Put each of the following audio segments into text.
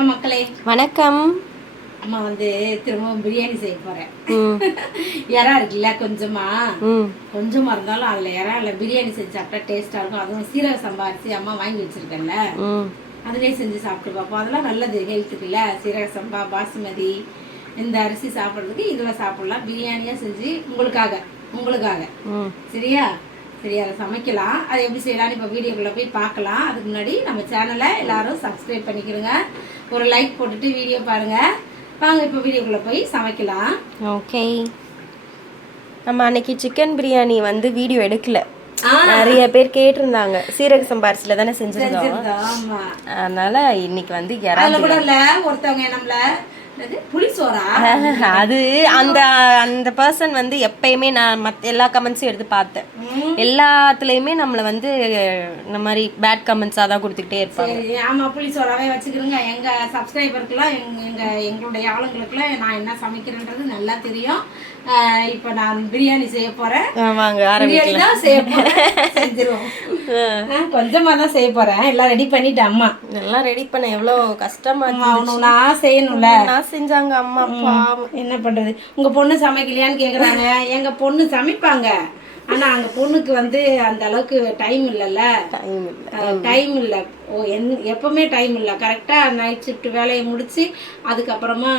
வணக்கம் மக்களே. வணக்கம். அம்மா வந்து திரும்பவும் பிரியாணி செய்ய போறேன். இறா இருக்குல்ல கொஞ்சமா? கொஞ்சமா இருந்தாலும் அதுல இறா இல்ல பிரியாணி செஞ்சு சாப்பிட்டா டேஸ்டா இருக்கும். அதுவும் சீரக சம்பா அரிசி அம்மா வாங்கி வச்சிருக்கேன்ல. அதுலயே செஞ்சு சாப்பிட்டு பார்ப்போம். அதெல்லாம் நல்லது ஹெல்த்துக்குல்ல சீரக சம்பா பாசுமதி இந்த அரிசி சாப்பிட்றதுக்கு இதுல சாப்பிடலாம். பிரியாணியா செஞ்சு உங்களுக்காக உங்களுக்காக. சரியா? சரி அதை சமைக்கலாம். அது எப்படி செய்யலாம்னு இப்போ வீடியோக்குள்ளே போய் பார்க்கலாம். அதுக்கு முன்னாடி நம்ம சேனலை எல்லாரும் சப்ஸ்கிரைப் பண்ணிக்கிறோங்க ஒரு லைக் போட்டுட்டு வீடியோ பாருங்க. வாங்க இப்போ வீடியோக்குள்ளே போய் சமைக்கலாம். ஓகே நம்ம அன்னைக்கு சிக்கன் பிரியாணி வந்து வீடியோ எடுக்கல. நிறைய பேர் கேட்டிருந்தாங்க. சீரக சம்பாரிசில தானே செஞ்சிருந்தோம். அதனால இன்னைக்கு வந்து இல்லை ஒருத்தவங்க நம்மள அது அந்த அந்த பர்சன் வந்து எப்பயுமே நான் மத் எல்லா கமெண்ட்ஸும் எடுத்து பார்த்தேன். எல்லாத்துலேயுமே நம்மளை வந்து இந்த மாதிரி பேட் கமெண்ட்ஸாக தான் கொடுத்துக்கிட்டே இருப்பாங்க. சரி ஆமா புளிசோறாவே வச்சுக்கிறோங்க எங்க சப்ஸ்கிரைபருக்குலாம் எங்க எங்க எங்களுடைய ஆளுங்களுக்குலாம் நான் என்ன சமைக்கிறேன்றது நல்லா தெரியும். இப்போ நான் பிரியாணி செய்ய போறேன். ஆமாங்க பிரியாணி ஆரம்பிக்கலாம். தான் செய்ய போறேன். செஞ்சிருவோம். ஆ, கொஞ்சமா தான் செய்ய போறேன். எல்லாம் ரெடி பண்ணிட்டு அம்மா. எல்லாம் ரெடி பண்ண எவ்வளோ கஷ்டமா அம்மா அவனுக்கு நான் செய்யணும்ல. நான் செஞ்சாங்க அம்மா பாவம். என்ன பண்றது? உங்க பொண்ணு சமைக்கலையான்னு கேக்குறாங்க. எங்க பொண்ணு சமைப்பாங்க. ஆனா அங்க பொண்ணுக்கு வந்து அந்த அளவுக்கு டைம் இல்லைல்ல. டைம் இல்லை. டைம் இல்ல. ஓ என் எப்பவுமே டைம் இல்ல. கரெக்டா நைட் ஷிஃப்ட் வேலையை முடிச்சு அதுக்கப்புறமா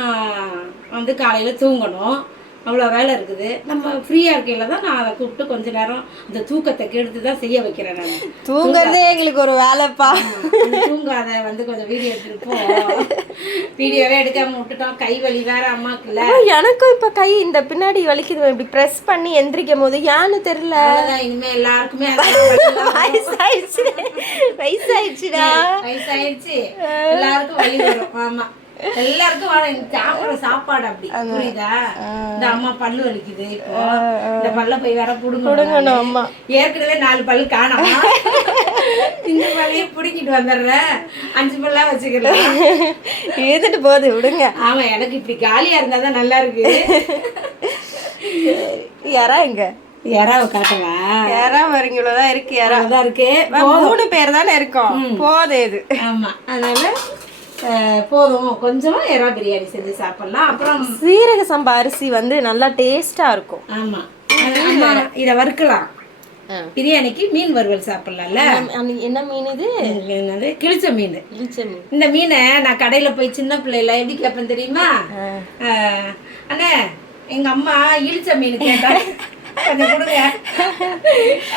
வந்து காலையில தூங்கணும். அவ்வளோ வேலை இருக்குது. நம்ம ஃப்ரீயாக இருக்கையில தான் நான் அதை கூப்பிட்டு கொஞ்ச நேரம் அந்த தூக்கத்தை கெடுத்து தான் செய்ய வைக்கிறேன் நான். தூங்குறதே எங்களுக்கு ஒரு வேலைப்பா. தூங்காத வந்து கொஞ்சம் வீடியோ எடுத்துட்டு போ. வீடியோவே எடுக்காம விட்டுட்டோம். கை வலி வேற அம்மாக்கு இல்ல. எனக்கும் இப்ப கை இந்த பின்னாடி வலிக்குது. இப்படி பிரஸ் பண்ணி எந்திரிக்கும் போது ஏன்னு தெரியல. அவ்வளவுதான் இனிமே எல்லாருக்குமே. வயசாயிடுச்சு. வயசாயிடுச்சுடா. வயசாயிடுச்சு. எல்லாருக்கும் வலி வரும். ஆமா. எல்லாருக்கும் சாப்பிடுற சாப்பாடு அப்படி. புரியுதா? இந்த அம்மா பல்லு வலிக்குது இப்போ. இந்த பல்ல போய் வேற புடுங்கணும் அம்மா. ஏற்கனவே நாலு பல்லு காணோம்? இந்த பல்லையும் புடுங்கிட்டு வந்துடுறேன் அஞ்சு பல்லா வச்சுக்கலாம் எழுதிட்டு போகுது விடுங்க. ஆமா எனக்கு இப்படி காலியா இருந்தாதான் நல்லா இருக்கு. யாரா இங்க? யாராவது காட்டவா யாரா வரீங்களோ தான் இருக்கு யாரா? அதான் இருக்கு. மூணு பேர் தானே இருக்கோம். போதே இது. ஆமா அதனால போதும். கொஞ்சமா எறா பிரியாணி செஞ்சு சாப்பிடலாம். அப்புறம் சீரக சம்பா அரிசி வந்து நல்லா டேஸ்டா இருக்கும். ஆமா. அது- ஆமா இத வறுக்கலாம். பிரியாணிக்கு மீன் வறுவல் சாப்பிடலாம்ல? என்ன மீன் இது? என்னது? கிழிச்ச மீன். இழிச்ச மீன். இந்த மீனை நான் கடையில போய் சின்ன பிள்ளைல எப்படி கேட்பேன் தெரியுமா? அண்ணே எங்க அம்மா இழிச்ச மீன் கேட்டா கொஞ்சம் கொடுங்க.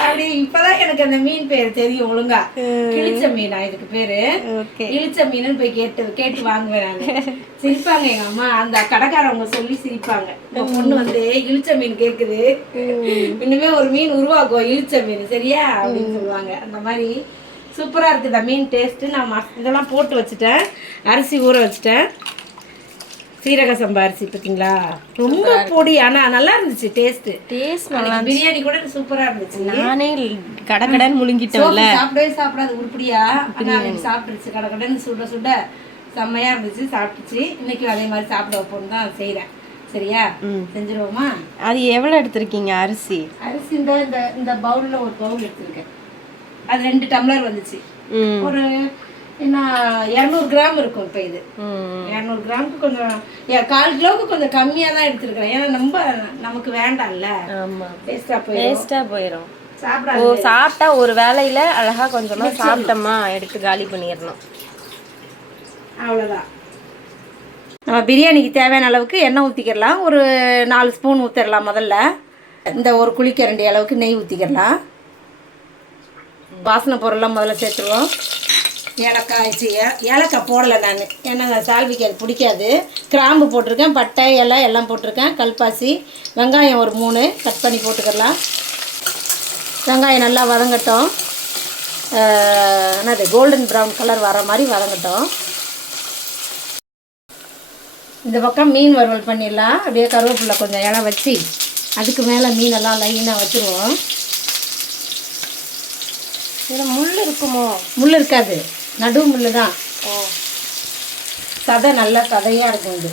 அப்படி இப்பதான் எனக்கு அந்த மீன் பேர் தெரியும் ஒழுங்கா. கிழிச்ச மீனா இதுக்கு பேரு. ஓகே. இழிச்ச மீனுன்னு போய் கேட்டு கேட்டு வாங்குவேன் நானு. சிரிப்பாங்க எங்க அம்மா. அந்த கடைக்காரவங்க சொல்லி சிரிப்பாங்க. இந்த பொண்ணு வந்து இழிச்ச மீன் கேக்குது. இனிமே ஒரு மீன் உருவாக்குவோம் இழிச்ச மீன் சரியா? அப்படின்னு சொல்லுவாங்க. அந்த மாதிரி சூப்பரா இருக்குது மீன் டேஸ்ட் நான் இதெல்லாம் போட்டு வச்சுட்டேன். அரிசி ஊற வச்சுட்டேன். சீரக சம்பா அரிசி பார்த்தீங்களா ரொம்ப பொடி. ஆனா நல்லா இருந்துச்சு டேஸ்ட் டேஸ்ட் பிரியாணி கூட சூப்பரா இருந்துச்சு. நானே கட கடன்னு முழுங்கிட்டேன்ல. சோப்பு சாப்பிடவே சாப்பிடாது உருப்படியா? ஆனா அன்னைக்கு சாப்பிட்டுருச்சு. கடை கடைன்னு சுட சுட செம்மையா இருந்துச்சு சாப்பிட்டுச்சு. இன்னைக்கு அதே மாதிரி சாப்பிட வைப்போம்னு தான் செய்றேன். சரியா? செஞ்சிருவோமா? அது எவ்வளவு எடுத்திருக்கீங்க அரிசி? அரிசி இந்த இந்த இந்த பவுல்ல ஒரு பவுல் எடுத்திருக்கேன். அது ரெண்டு டம்ளர் வந்துச்சு. ஒரு என்ன இரநூறு கிராம் இருக்கும் இப்போ இது. இரநூறு கிராமுக்கு கொஞ்சம் கால் கிலோவுக்கு கொஞ்சம் கம்மியாக தான் எடுத்துருக்கிறேன். ஏன்னா ரொம்ப நமக்கு வேண்டாம்ல. டேஸ்டா போயிடும் சாப்பிடாது. ஓ சாப்பிட்டா ஒரு வேலையில அழகா கொஞ்சமா சாப்பிட்டோமா எடுத்து காலி பண்ணிடணும். அவ்வளோதான் நம்ம பிரியாணிக்கு தேவையான அளவுக்கு எண்ணெய் ஊற்றிக்கிடலாம் ஒரு நாலு ஸ்பூன் ஊற்றிடலாம் முதல்ல. இந்த ஒரு குழிக்கரண்டி அளவுக்கு நெய் ஊற்றிக்கிடலாம் வாசனை பொருள்லாம் முதல்ல சேர்த்துருவோம். ஏலக்காய் ஏலக்காய் போடலை நான். ஏன்னா சால்விக்கு அது பிடிக்காது. கிராம்பு போட்டிருக்கேன் பட்டை இலை எல்லாம் போட்டிருக்கேன் கல்பாசி வெங்காயம் ஒரு மூணு கட் பண்ணி போட்டுக்கிடலாம் வெங்காயம் நல்லா வதங்கட்டும். என்னது கோல்டன் ப்ரௌன் கலர் வர மாதிரி வதங்கட்டும். இந்த பக்கம் மீன் வறுவல் பண்ணிடலாம். அப்படியே கருவேப்பிலை கொஞ்சம் இலை வச்சு அதுக்கு மேலே மீனெல்லாம் லைனாக வச்சுருவோம். இதுல முள் இருக்குமோ? முள் இருக்காது. நடு முள் தான் சதை நல்லா சதையாக இருக்கும் இது.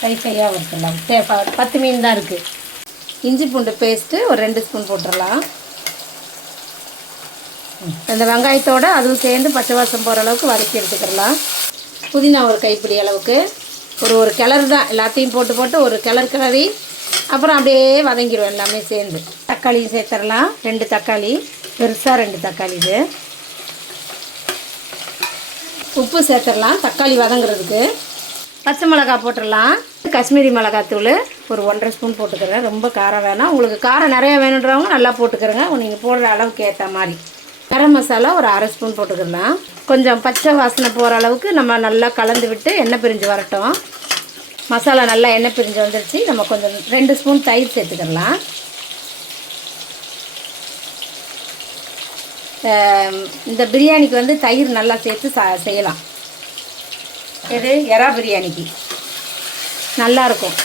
ஃப்ரையாக வறுத்துடலாம். தே பத்து மீன் தான் இருக்குது இஞ்சி பூண்டு பேஸ்ட்டு ஒரு ரெண்டு ஸ்பூன் போட்டுடலாம். இந்த வெங்காயத்தோட அதுவும் சேர்ந்து பச்சை வாசம் போகிற அளவுக்கு வதக்கி எடுத்துக்கிடலாம். புதினா ஒரு கைப்பிடி அளவுக்கு. ஒரு ஒரு கிளறு தான் எல்லாத்தையும் போட்டு போட்டு ஒரு கிளறு கிளறி அப்புறம் அப்படியே வதங்கிடும் எல்லாமே சேர்ந்து. தக்காளியும் சேர்த்துடலாம். ரெண்டு தக்காளி. பெருசாக ரெண்டு தக்காளி இது. உப்பு சேர்த்துடலாம். தக்காளி வதங்குறதுக்கு. பச்சை மிளகாய் போட்டுடலாம். காஷ்மீரி மிளகாத்தூள் ஒரு ஒன்றரை ஸ்பூன் போட்டுக்கிறேன். ரொம்ப காரம் வேணாம். உங்களுக்கு காரம் நிறைய வேணுன்றவங்க நல்லா போட்டுக்கிறேங்க. நீங்கள் போடுற அளவுக்கு ஏற்ற மாதிரி. கரம் மசாலா ஒரு அரை ஸ்பூன் போட்டுக்கிடலாம் கொஞ்சம் பச்சை வாசனை போகிற அளவுக்கு நம்ம நல்லா கலந்து விட்டு எண்ணெய் பிரிஞ்சு வரட்டும். மசாலா நல்லா எண்ணெய் பிரிஞ்சு வந்துடுச்சு நம்ம கொஞ்சம் ரெண்டு ஸ்பூன் தயிர் சேர்த்துக்கிடலாம் இந்த பிரியாணிக்கு வந்து தயிர் நல்லா சேர்த்து சா செய்யலாம். இது எறா பிரியாணிக்கு. நல்லாயிருக்கும்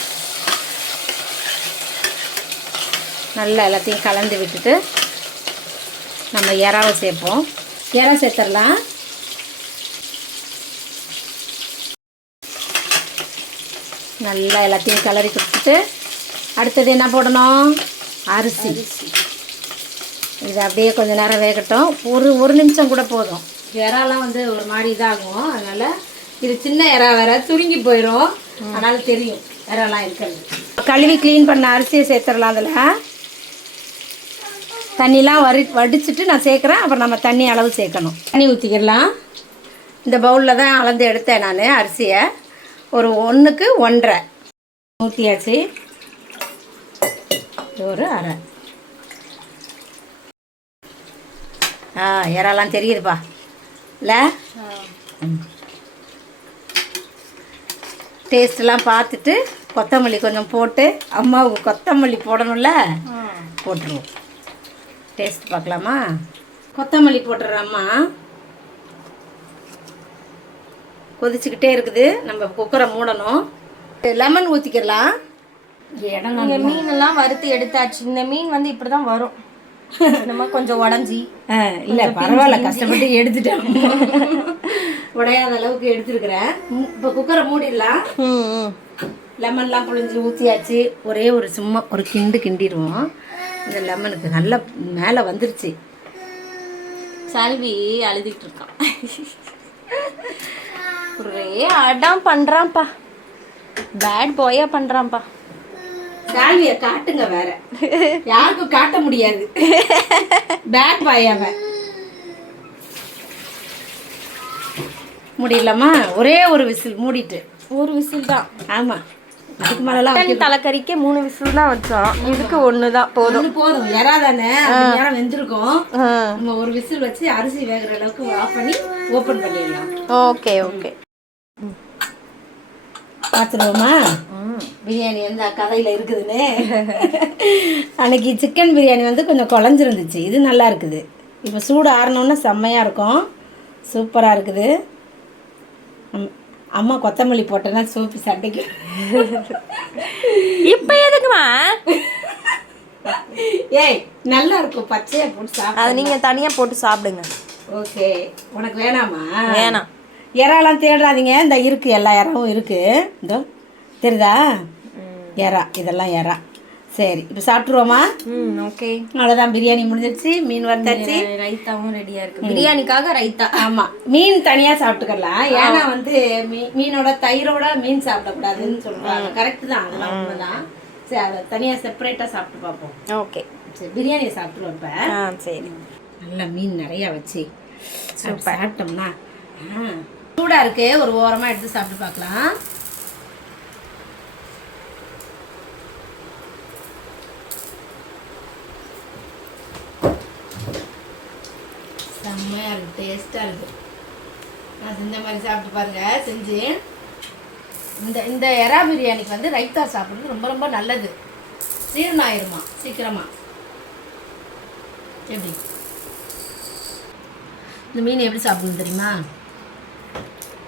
நல்லா எல்லாத்தையும் கலந்து விட்டுட்டு நம்ம இறாவை சேர்ப்போம். இறா சேர்த்துடலாம். நல்லா எல்லாத்தையும் கிளறி கொடுத்துட்டு அடுத்தது என்ன போடணும்? அரிசி. இது அப்படியே கொஞ்ச நேரம் வேகட்டும். ஒரு ஒரு நிமிஷம் கூட போதும். இறாலாம் வந்து ஒரு மாதிரி இதாகும். அதனால் இது சின்ன இறா வேற சுருங்கி போயிடும் அதனால தெரியும் இறாலாம் இருக்கிறது. கழுவி க்ளீன் பண்ண அரிசியை சேர்த்துடலாம் அதில். தண்ணிலாம் வரி வடிச்சிட்டு நான் சேர்க்குறேன். அப்புறம் நம்ம தண்ணி அளவு சேர்க்கணும். தண்ணி ஊற்றிக்கிடலாம் இந்த பவுலில் தான் அளந்து எடுத்தேன் நான் அரிசியை. ஒரு ஒன்றுக்கு ஒன்றரை. ஊற்றியாச்சு ஒரு அரை. ஆ இறாலாம் தெரியுதுப்பா. இல்லை? டேஸ்ட்லாம் பார்த்துட்டு கொத்தமல்லி கொஞ்சம் போட்டு அம்மாவுக்கு கொத்தமல்லி போடணும்ல? போட்டுருவோம். டேஸ்ட் பார்க்கலாமா? கொத்தமல்லி போட்டுடுறேன் அம்மா. கொதிச்சுக்கிட்டே இருக்குது. நம்ம குக்கரை மூடணும். லெமன் ஊற்றிக்கலாம் இங்க மீன் எல்லாம் வறுத்து எடுத்தாச்சு. இந்த மீன் வந்து இப்படிதான் வரும். நம்ம கொஞ்சம் உடஞ்சி. இல்ல பரவாயில்ல. கஷ்டப்பட்டு எடுத்துட்டேன். உடையாத அளவுக்கு எடுத்துருக்கிறேன். இப்போ குக்கரை மூடிடலாம். லெமன்லாம் புழிஞ்சு ஊற்றியாச்சு ஒரே ஒரு சும்மா ஒரு கிண்டு கிண்டிடுவோம். இந்த லெமனுக்கு நல்லா மேலே வந்துருச்சு. செல்வி அழுதுட்டு இருக்கான். ஒரே அடம் பண்றான்ப்பா. பேட் பாயா பண்றான்ப்பா. சால்வியை காட்டுங்க வேற. யாருக்கும் காட்ட முடியாது. பேட் பாய் அவன். முடியலாமா ஒரே ஒரு விசில் மூடிட்டு. ஒரு விசில் தான். ஆமா. அதுக்கு மட்டன் தலைக்கறிக்கு மூணு விசில் தான் வச்சோம். இதுக்கு ஒன்று தான் போதும். போதும். எறா தானே நேரம் வெந்திருக்கும். நம்ம ஒரு விசில் வச்சு அரிசி வேகிற அளவுக்கு ஆஃப் பண்ணி ஓப்பன் பண்ணிடலாம். Okay okay. பார்த்துருவோமா? பிரியாணி வந்து கதையில் இருக்குதுன்னு. அன்னைக்கு சிக்கன் பிரியாணி வந்து கொஞ்சம் குழஞ்சிருந்துச்சு. இது நல்லா இருக்குது. இப்போ சூடு ஆறணுன்னா செம்மையாக இருக்கும். சூப்பராக இருக்குது. அம்- அம்மா கொத்தமல்லி போட்டேன்னா சோப்பு சண்டைக்கு. இப்போ எதுக்குமா? ஏய் நல்லா இருக்கும். பச்சையாக போட்டு சாப்பிட அதை நீங்க தனியா போட்டு சாப்பிடுங்க. ஓகே. உனக்கு வேணாமா? வேணாம். இறாலாம் தேடாதீங்க இந்த இருக்கு எல்லா இறாவும் இருக்கு. இதோ தெரியுதா? இறா இதெல்லாம் இறா சரி இப்போ சாப்பிட்ருவோமா ம் ஓகே. அவ்வளோதான் பிரியாணி முடிஞ்சிருச்சு மீன் வறுத்தாச்சு. ரைத்தாவும் ரெடியா இருக்கு. பிரியாணிக்காக ரைத்தா. ஆமாம் மீன் தனியாக சாப்பிட்டுக்கலாம் ஏன்னா வந்து மீ- மீனோட தயிரோட மீன் சாப்பிடக்கூடாதுன்னு சொல்கிறாங்க கரெக்டு தான் அதெல்லாம் உண்மைதான். சரி அதை தனியாக செப்பரேட்டாக சாப்பிட்டு பார்ப்போம். ஓகே. சரி பிரியாணியை சாப்பிட்ருவோம் இப்போ. ஆ சரி. நல்லா மீன் நிறையா வச்சு. சாப்பிட்டோம்னா ஆ, சூடாக இருக்கு. ஒரு ஓரமாக எடுத்து சாப்பிட்டு பார்க்கலாம். செம்மையாக இருக்குது டேஸ்ட்டாக இருக்குது நான் செஞ்ச மாதிரி சாப்பிட்டு பாருங்கள் செஞ்சு. இந்த இந்த எறா பிரியாணிக்கு வந்து ரைத்தா சாப்பிட்றது ரொம்ப ரொம்ப நல்லது. ஜீரணம் ஆயிருமா சீக்கிரமாக எப்படி? இந்த மீன் எப்படி சாப்பிடணும் தெரியுமா?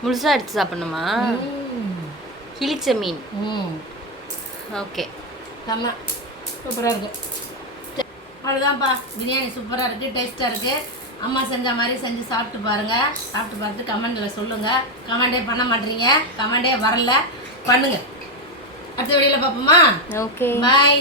முழுசா எடுத்து சாப்பிடணுமா? கிழிச்ச மீன். ம் ஓகே. செம்ம. சூப்பராக இருக்கு. அவ்வளோதான்ப்பா பிரியாணி சூப்பராக இருக்குது டேஸ்ட்டாக இருக்குது அம்மா செஞ்ச மாதிரி செஞ்சு சாப்பிட்டு பாருங்கள் சாப்பிட்டு பார்த்துட்டு கமெண்டில் சொல்லுங்கள் கமெண்டே பண்ண மாட்டீங்க. கமெண்டே வரல. பண்ணுங்கள் அடுத்த வீடியோவில் பார்ப்போமா? ஓகே. பாய்